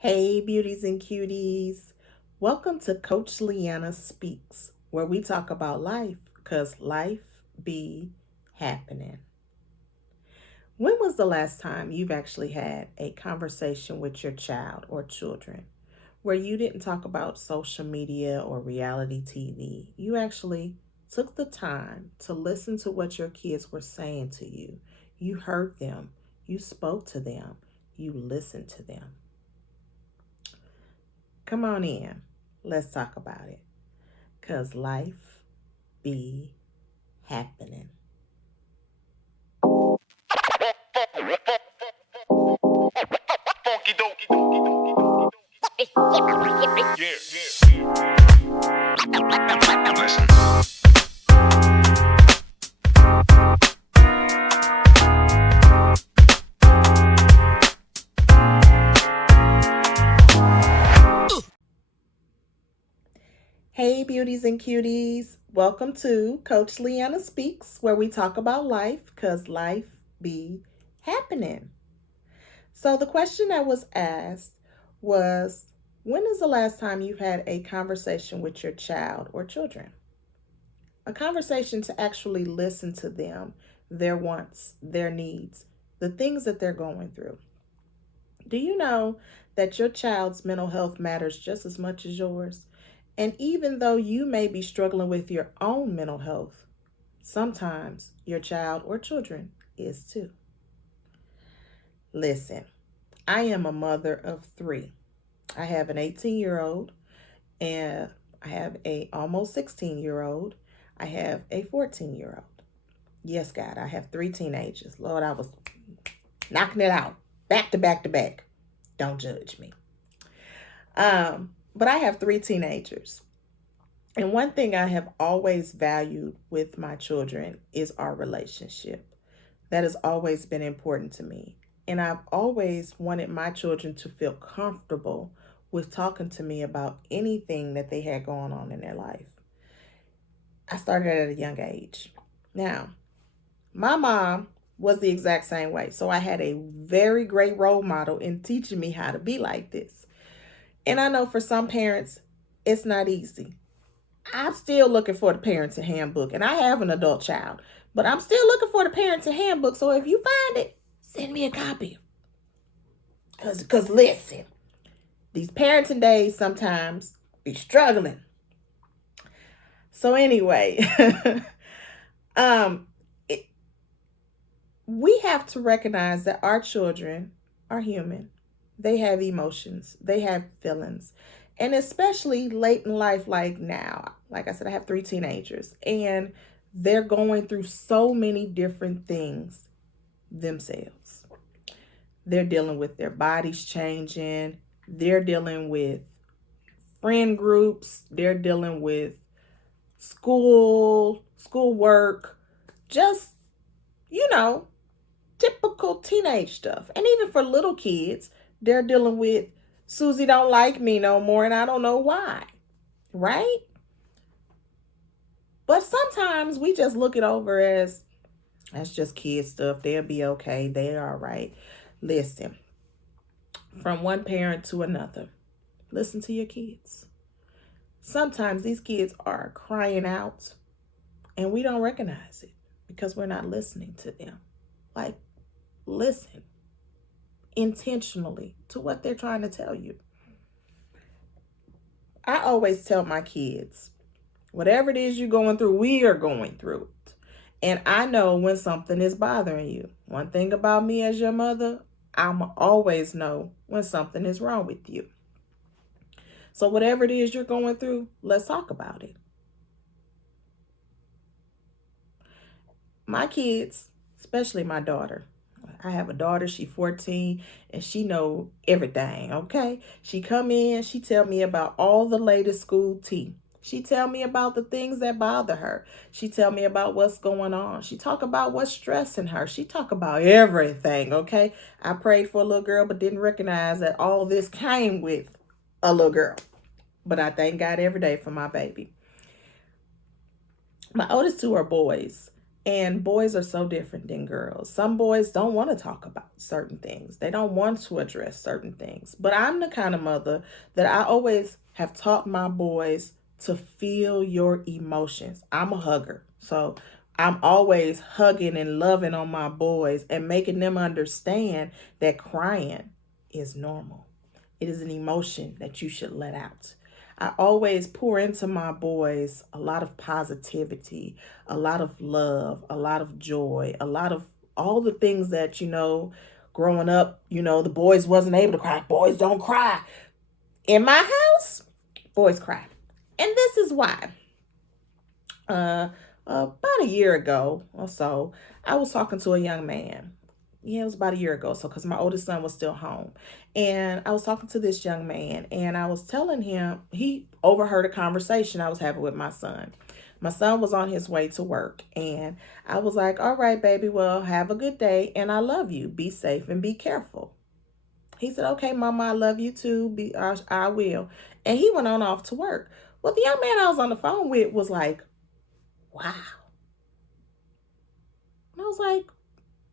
Hey, beauties and cuties. Welcome to Coach LeAnna Speaks, where we talk about life because life be happening. When was the last time you've actually had a conversation with your child or children where you didn't talk about social media or reality TV? You actually took the time to listen to what your kids were saying to you. You heard them, you spoke to them, you listened to them. Come on in. Let's talk about it. Because life be happening. Hey, beauties and cuties. Welcome to Coach LeAnna Speaks, where we talk about life because life be happening. So, the question that was asked was, when is the last time you've had a conversation with your child or children? A conversation to actually listen to them, their wants, their needs, the things that they're going through. Do you know that your child's mental health matters just as much as yours? And even though you may be struggling with your own mental health, sometimes your child or children is too. Listen, I am a mother of three. I have an 18-year-old and I have a almost 16-year-old. I have a 14-year-old. Yes, God, I have three teenagers. Lord, I was knocking it out back to back to back. Don't judge me. But I have three teenagers. And one thing I have always valued with my children is our relationship. That has always been important to me. And I've always wanted my children to feel comfortable with talking to me about anything that they had going on in their life. I started at a young age. Now, my mom was the exact same way. So I had a very great role model in teaching me how to be like this. And I know for some parents, it's not easy. I'm still looking for the parenting handbook, and I have an adult child, but I'm still looking for the parenting handbook. So if you find it, send me a copy. Cause listen, these parenting days sometimes be struggling. So anyway, um, it, we have to recognize that our children are human. They have emotions. They have feelings. And especially late in life, like now, like I said, I have three teenagers and they're going through so many different things themselves. They're dealing with their bodies changing. They're dealing with friend groups. They're dealing with schoolwork, just, you know, typical teenage stuff. And even for little kids, they're dealing with Susie don't like me no more and I don't know why. Right? But sometimes we just look it over as that's just kid stuff. They'll be okay. They're all right. Listen, from one parent to another, listen to your kids. Sometimes these kids are crying out and we don't recognize it because we're not listening to them. Like, listen intentionally to what they're trying to tell you. I always tell my kids, whatever it is you're going through, we are going through it. And I know when something is bothering you. One thing about me as your mother, I'm always know when something is wrong with you. So whatever it is you're going through, let's talk about it. My kids, especially my daughter, I have a daughter, she's 14, and she know everything, okay? She come in, she tell me about all the latest school tea. She tell me about the things that bother her. She tell me about what's going on. She talk about what's stressing her. She talk about everything, okay? I prayed for a little girl, but didn't recognize that all this came with a little girl. But I thank God every day for my baby. My oldest two are boys. And boys are so different than girls. Some boys don't want to talk about certain things. They don't want to address certain things. But I'm the kind of mother that I always have taught my boys to feel your emotions. I'm a hugger. So I'm always hugging and loving on my boys and making them understand that crying is normal. It is an emotion that you should let out. I always pour into my boys a lot of positivity, a lot of love, a lot of joy, a lot of all the things that, growing up, the boys wasn't able to cry. Boys don't cry. In my house, boys cry. And this is why. About a year ago or so, I was talking to a young man. Yeah, it was about a year ago. So, because my oldest son was still home. And I was talking to this young man, and I was telling him, he overheard a conversation I was having with my son. My son was on his way to work, and I was like, all right, baby, well, have a good day, and I love you. Be safe and be careful. He said, okay, mama, I love you too. I will. And he went on off to work. Well, the young man I was on the phone with was like, wow. And I was like,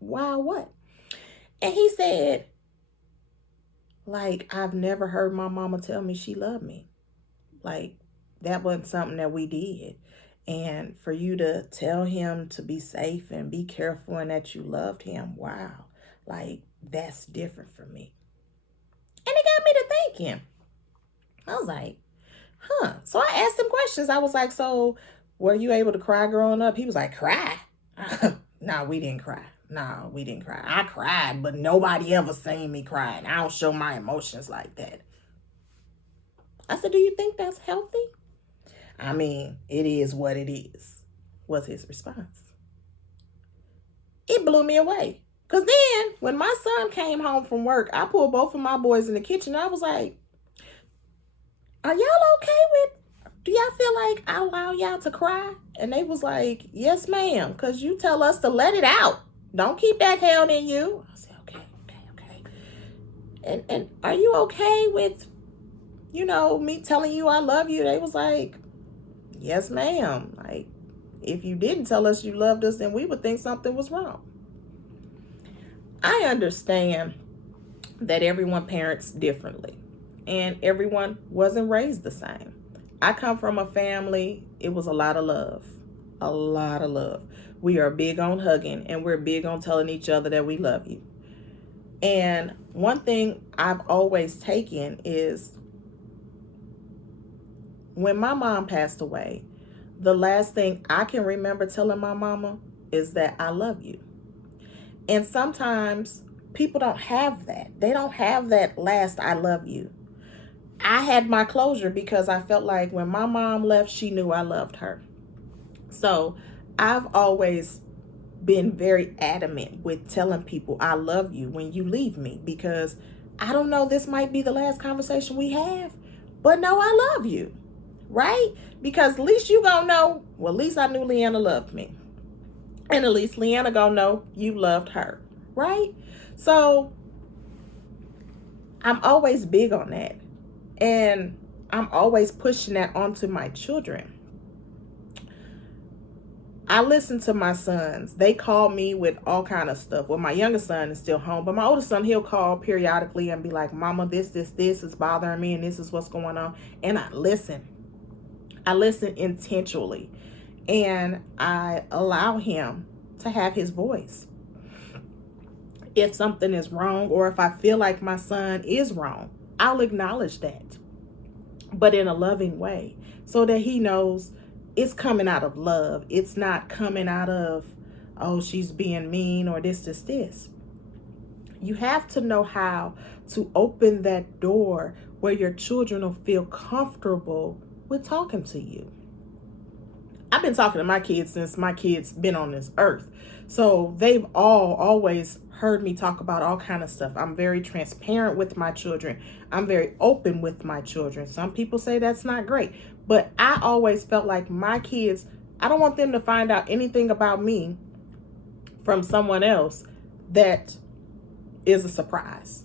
wow, what? And he said, like, I've never heard my mama tell me she loved me. Like, that wasn't something that we did. And for you to tell him to be safe and be careful and that you loved him, wow. Like, that's different for me. And it got me to thinking. I was like, huh. So I asked him questions. I was like, so were you able to cry growing up? He was like, cry? No, we didn't cry. No, we didn't cry. I cried, but nobody ever seen me crying. I don't show my emotions like that. I said, do you think that's healthy? I mean, it is what it is, was his response. It blew me away. Because then, when my son came home from work, I pulled both of my boys in the kitchen. And I was like, are y'all okay with, do y'all feel like I allow y'all to cry? And they was like, yes, ma'am, because you tell us to let it out. Don't keep that held in you. I said, okay. And are you okay with, me telling you I love you? They was like, yes, ma'am. Like, if you didn't tell us you loved us, then we would think something was wrong. I understand that everyone parents differently, and everyone wasn't raised the same. I come from a family, it was a lot of love. A lot of love. We are big on hugging, and we're big on telling each other that we love you. And one thing I've always taken is when my mom passed away, the last thing I can remember telling my mama is that I love you. And sometimes people don't have that. They don't have that last I love you. I had my closure because I felt like when my mom left, she knew I loved her. So I've always been very adamant with telling people I love you when you leave me, because I don't know, this might be the last conversation we have, but no, I love you, right? Because at least you gonna know, well, at least I knew LeAnna loved me. And at least LeAnna gonna know you loved her, right? So I'm always big on that. And I'm always pushing that onto my children. I listen to my sons. They call me with all kind of stuff. Well, my youngest son is still home, but my oldest son, he'll call periodically and be like, Mama, this is bothering me, and this is what's going on. And I listen. I listen intentionally. And I allow him to have his voice. If something is wrong, or if I feel like my son is wrong, I'll acknowledge that, but in a loving way, so that he knows it's coming out of love. It's not coming out of, oh, she's being mean or this. You have to know how to open that door where your children will feel comfortable with talking to you. I've been talking to my kids since my kids been on this earth. So they've always heard me talk about all kind of stuff. I'm very transparent with my children. I'm very open with my children. Some people say that's not great, but I always felt like my kids, I don't want them to find out anything about me from someone else that is a surprise.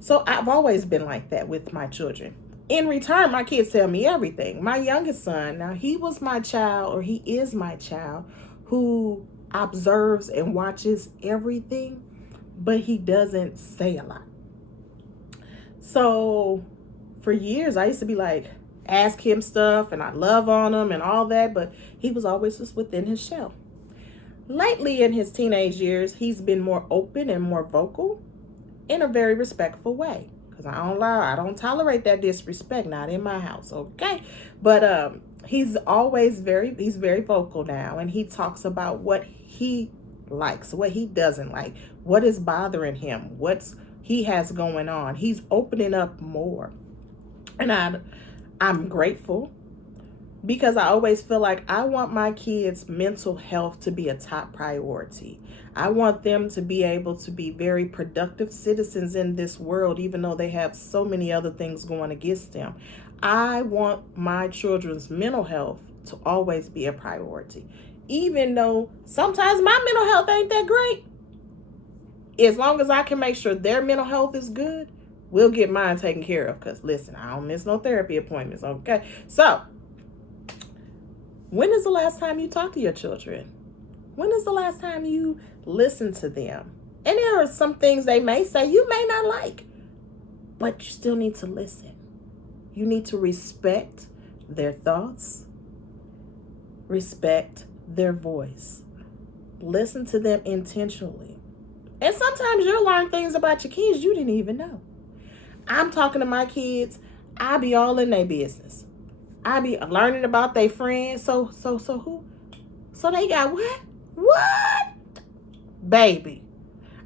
So I've always been like that with my children. In return, my kids tell me everything. My youngest son, now he was my child, or he is my child, who observes and watches everything, but he doesn't say a lot. So for years, I used to be like, ask him stuff and I love on him and all that, but he was always just within his shell. Lately in his teenage years, he's been more open and more vocal in a very respectful way. Because I don't lie, I don't tolerate that disrespect, not in my house, okay? But he's very vocal now, and he talks about what he likes, what he doesn't like, what is bothering him, what's he has going on. He's opening up more. And I'm grateful, because I always feel like I want my kids' mental health to be a top priority. I want them to be able to be very productive citizens in this world, even though they have so many other things going against them. I want my children's mental health to always be a priority. Even though sometimes my mental health ain't that great, as long as I can make sure their mental health is good, we'll get mine taken care of. Because listen, I don't miss no therapy appointments, okay? So, when is the last time you talked to your children? When is the last time you listened to them? And there are some things they may say you may not like, but you still need to listen. You need to respect their thoughts, respect their voice. Listen to them intentionally. And sometimes you'll learn things about your kids you didn't even know. I'm talking to my kids, I be all in their business. I be learning about their friends. So who? So they got what? What? Baby,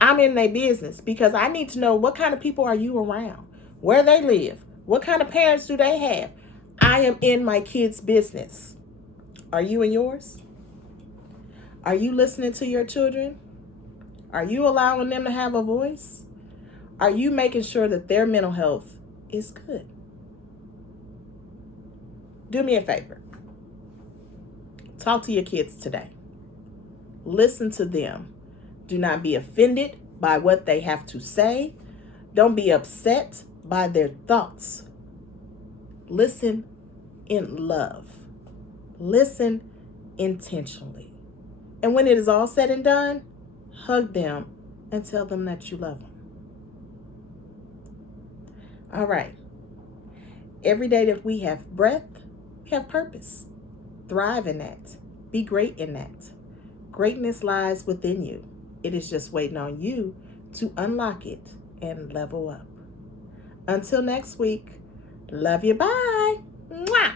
I'm in their business because I need to know what kind of people are you around, where they live, what kind of parents do they have. I am in my kids' business. Are you in yours? Are you listening to your children? Are you allowing them to have a voice? Are you making sure that their mental health is good? Do me a favor. Talk to your kids today. Listen to them. Do not be offended by what they have to say. Don't be upset by their thoughts. Listen in love. Listen intentionally. And when it is all said and done, hug them and tell them that you love them. All right. Every day that we have breath, we have purpose. Thrive in that. Be great in that. Greatness lies within you. It is just waiting on you to unlock it and level up. Until next week, love you. Bye. Mwah.